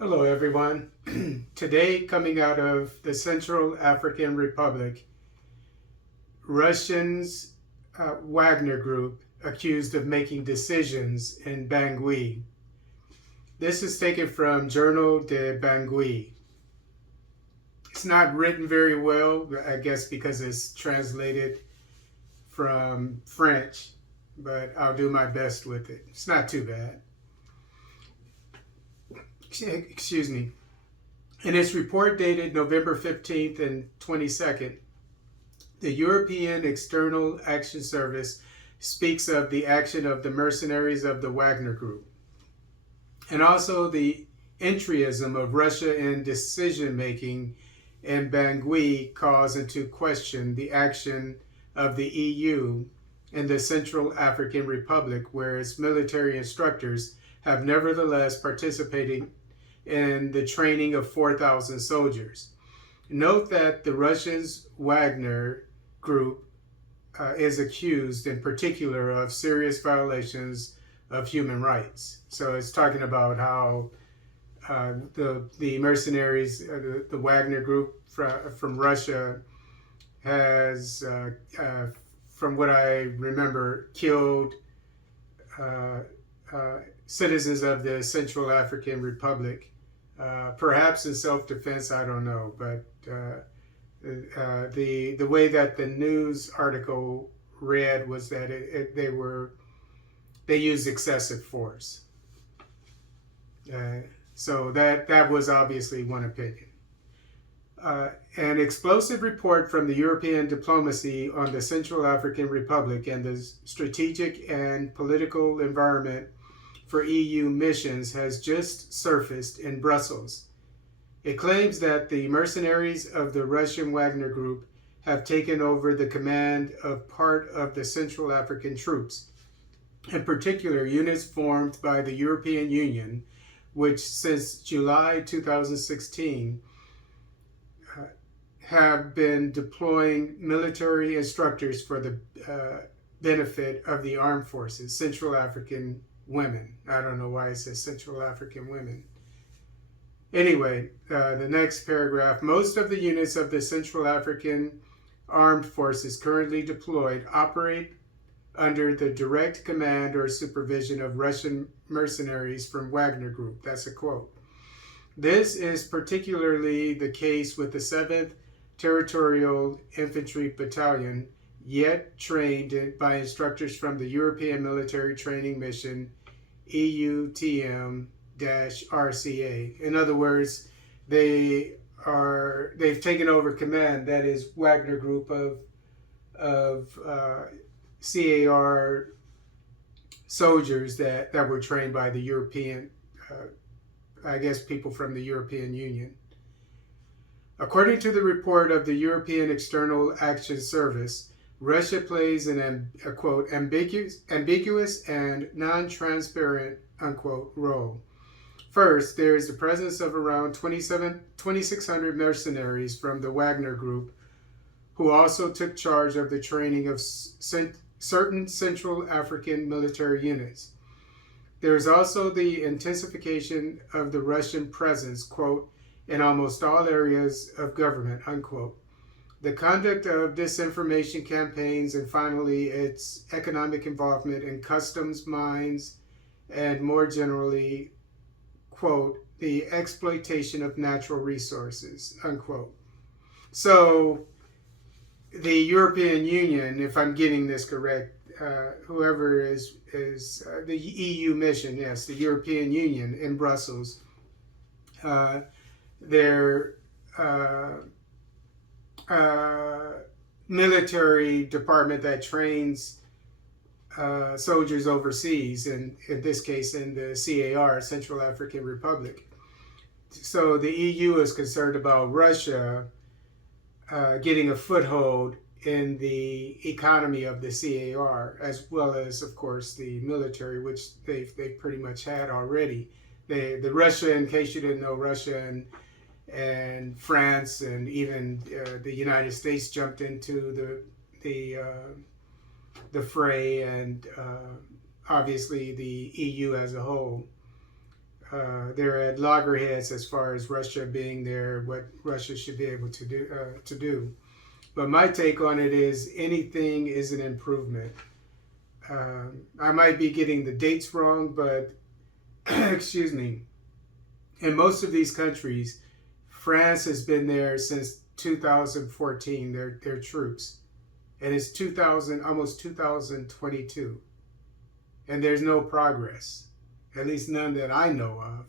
Hello, everyone. Today, coming out of the Central African Republic, Russians Wagner Group accused of making decisions in Bangui. This is taken from Journal de Bangui. It's not written very well, I guess because it's translated from French, but I'll do my best with it. It's not too bad. Excuse me. In its report dated November 15th and 22nd, the European External Action Service speaks of the action of the mercenaries of the Wagner Group, and also the entryism of Russia in decision-making in Bangui calls into question the action of the EU in the Central African Republic, where its military instructors have nevertheless participated in the training of 4,000 soldiers. Note that the Russians Wagner Group is accused in particular of serious violations of human rights. So it's talking about how the mercenaries, the Wagner Group from Russia has, from what I remember, killed citizens of the Central African Republic, perhaps in self-defense, I don't know, but the way that the news article read was that they used excessive force. So that was obviously one opinion. An explosive report from the European diplomacy on the Central African Republic and the strategic and political environment for EU missions has just surfaced in Brussels. It claims that the mercenaries of the Russian Wagner Group have taken over the command of part of the Central African troops, in particular units formed by the European Union, which since July 2016 have been deploying military instructors for the benefit of the armed forces, Central African women. I don't know why it says Central African women. Anyway, the next paragraph. Most of the units of the Central African Armed Forces currently deployed operate under the direct command or supervision of Russian mercenaries from Wagner Group. That's a quote. This is particularly the case with the 7th Territorial Infantry Battalion, yet trained by instructors from the European Military Training Mission, EUTM-RCA. In other words, they've taken over command. That is Wagner Group of CAR soldiers that were trained by the European, I guess, people from the European Union. According to the report of the European External Action Service, Russia plays an quote, ambiguous and non-transparent unquote role. First, there is the presence of around 2,600 mercenaries from the Wagner Group, who also took charge of the training of certain Central African military units. There is also the intensification of the Russian presence, quote, in almost all areas of government, unquote. The conduct of disinformation campaigns, and finally, its economic involvement in customs, mines, and more generally, quote, the exploitation of natural resources, unquote. So the European Union, if I'm getting this correct, whoever is the EU mission, yes, the European Union in Brussels, their military department that trains soldiers overseas, and in this case in the CAR, Central African Republic. So the EU is concerned about Russia getting a foothold in the economy of the CAR, as well as, of course, the military, which they've pretty much had already. The Russia, in case you didn't know, Russia and France and even the United States jumped into the fray, and obviously the EU as a whole. they're at loggerheads as far as Russia being there, what Russia should be able to do. But my take on it is anything is an improvement. I might be getting the dates wrong, but excuse me. In most of these countries, France has been there since 2014. Their troops, and it's almost 2022, and there's no progress, at least none that I know of.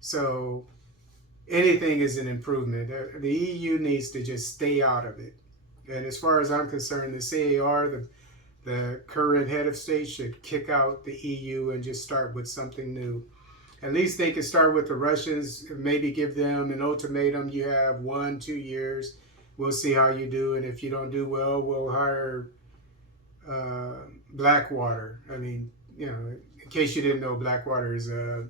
So anything is an improvement. The EU needs to just stay out of it. And as far as I'm concerned, the CAR, the current head of state, should kick out the EU and just start with something new. At least they can start with the Russians, maybe give them an ultimatum. You have 1-2 years. We'll see how you do. And if you don't do well, we'll hire Blackwater. I mean, you know, in case you didn't know, Blackwater is a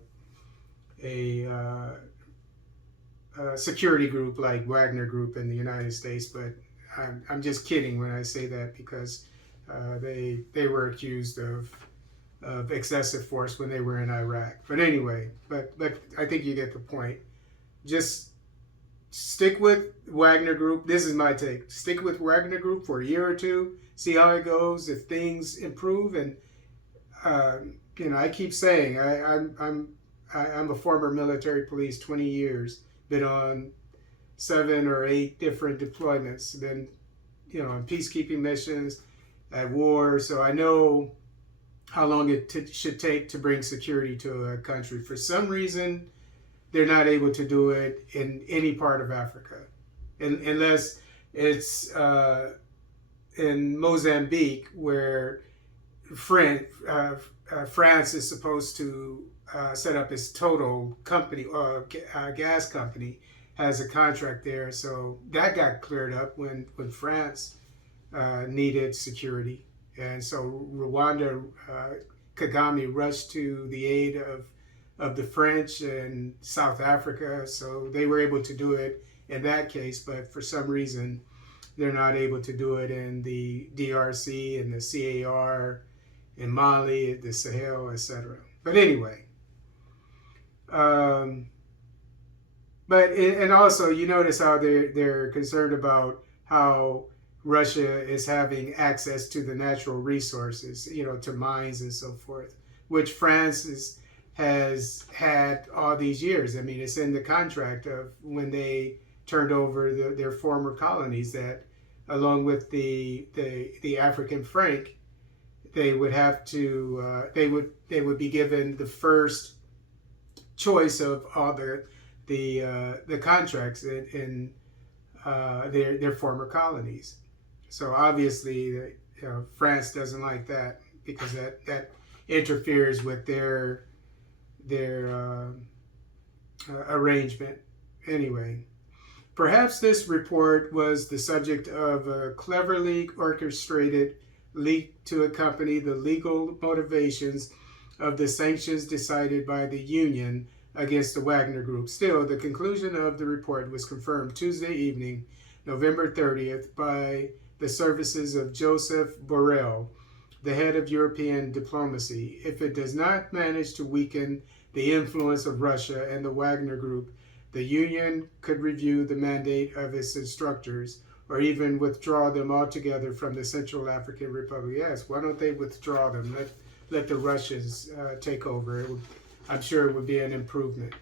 security group like Wagner Group in the United States. But I'm just kidding when I say that, because they were accused of excessive force when they were in Iraq. But anyway, but I think you get the point. Just stick with Wagner Group. This is my take. Stick with Wagner Group for a year or two. See how it goes. If things improve, and you know, I keep saying I'm a former military police, 20 years. Been on 7 or 8 different deployments. Been, you know, on peacekeeping missions, at war. So I know how long it should take to bring security to a country. For some reason, they're not able to do it in any part of Africa, unless it's in Mozambique, where France is supposed to set up its Total company, gas company, has a contract there. So that got cleared up when France needed security. And so Rwanda, Kagame rushed to the aid of the French and South Africa. So they were able to do it in that case, but for some reason, they're not able to do it in the DRC and the CAR, in Mali, the Sahel, etc. But anyway, and also you notice how they're concerned about how Russia is having access to the natural resources, you know, to mines and so forth, which France has had all these years. I mean, it's in the contract of when they turned over their former colonies, that along with the African franc, they would have to they would be given the first choice of all the contracts in their former colonies. So obviously, you know, France doesn't like that, because that interferes with their arrangement. Anyway, perhaps this report was the subject of a cleverly orchestrated leak to accompany the legal motivations of the sanctions decided by the Union against the Wagner Group. Still, the conclusion of the report was confirmed Tuesday evening, November 30th, by the services of Joseph Borrell, the head of European diplomacy. If it does not manage to weaken the influence of Russia and the Wagner Group, the Union could review the mandate of its instructors, or even withdraw them altogether from the Central African Republic. Yes, why don't they withdraw them? Let the Russians take over. I'm sure it would be an improvement.